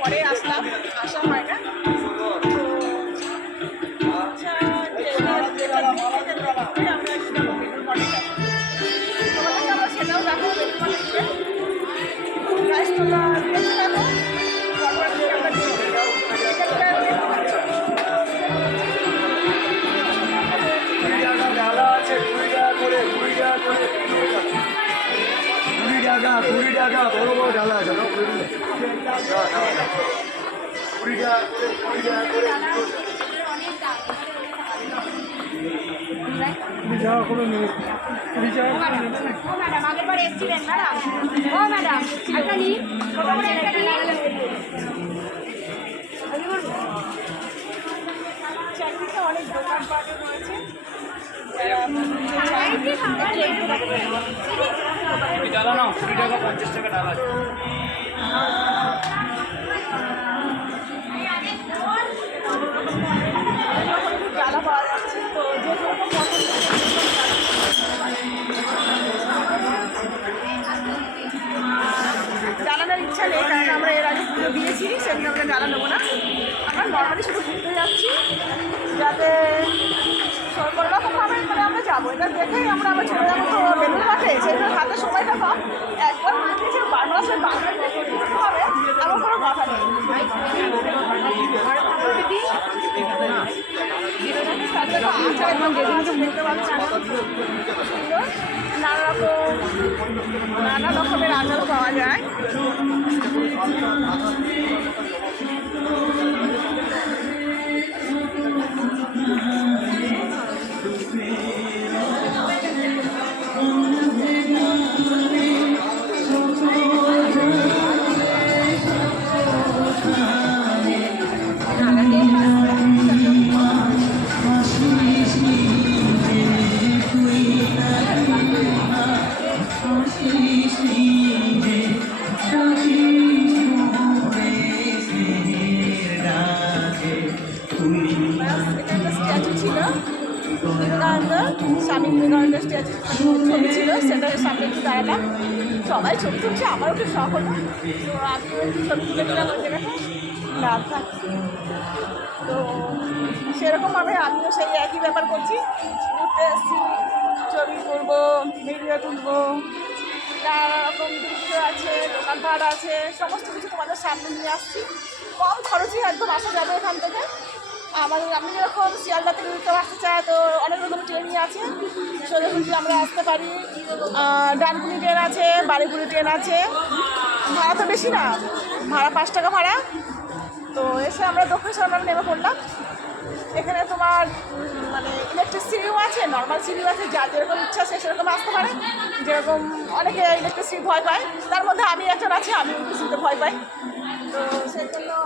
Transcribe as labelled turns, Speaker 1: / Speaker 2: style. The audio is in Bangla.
Speaker 1: পরে আসলাম আসা হয় না। আচ্ছা আমরা সেটাও দেখাবো
Speaker 2: কুড়ি টাকা বড় বড় ডালা আছে না কুড়ি টাকা। কুড়ি টাকা। কুড়ি টাকা করে কুড়ি টাকা করে নেবে কুড়ি টাকা করে নেবে
Speaker 3: ও ম্যাডাম আগের বার এসেছিলেন ম্যাডাম ও ম্যাডাম একটা নিন ছোট করে একটা নিন
Speaker 1: চারদিকে অনেক দোকানপাট রয়েছে
Speaker 3: এই
Speaker 2: পঞ্চাশ টাকা ডালা
Speaker 1: আমরা দেখেই আমরা মাঠে। সেগুলো হাতে সময়টা একবার এমন কোনো কথা নেই। নানা রকম, নানা রকমের আচার পাওয়া যায়। একটা স্ট্যাচু ছিল স্বামী বিবেকানন্দের স্ট্যাচু ছিল সেটার সামনে একটু দাঁড়ালাম সবাই ছবি তুলছে আমারও একটু শখ হলো তো আমিও একটু ছবি তুলে নিলাম তো সেরকমভাবে আমিও সেই একই ব্যাপার করছি ঘুরতে এসেছি ছবি তুলবো ভিডিও তুলবো নানা রকম দৃশ্য আছে। দোকানপাট আছে সমস্ত কিছু তোমাদের সামনে নিয়ে আসছি কম খরচে একদম আসা যাবে এখান থেকে আমাদের আমি যখন শিয়ালদা থেকে উত্তর আসতে চাই তো অনেক রকম ট্রেনই আছে। সোজাসুজি আমরা আসতে পারি। ডানকুনি ট্রেন আছে বাড়িপুরি ট্রেন আছে। ভাড়া তো বেশি না। ভাড়া পাঁচ টাকা ভাড়া। তো এসে আমরা দক্ষিণেশ্বর আমরা নেমে পড়লাম। এখানে তোমার মানে ইলেকট্রিক সিঁড়িও আছে নর্মাল সিঁড়িও আছে, যা যেরকম ইচ্ছা সে সেরকম আসতে পারে। যেরকম অনেকে ইলেকট্রিক সিঁড়ি ভয় পায়। তার মধ্যে আমি একজন আছি আমি ইলেকট্রিক সিঁড়িতে ভয় পাই। చేతుల్లో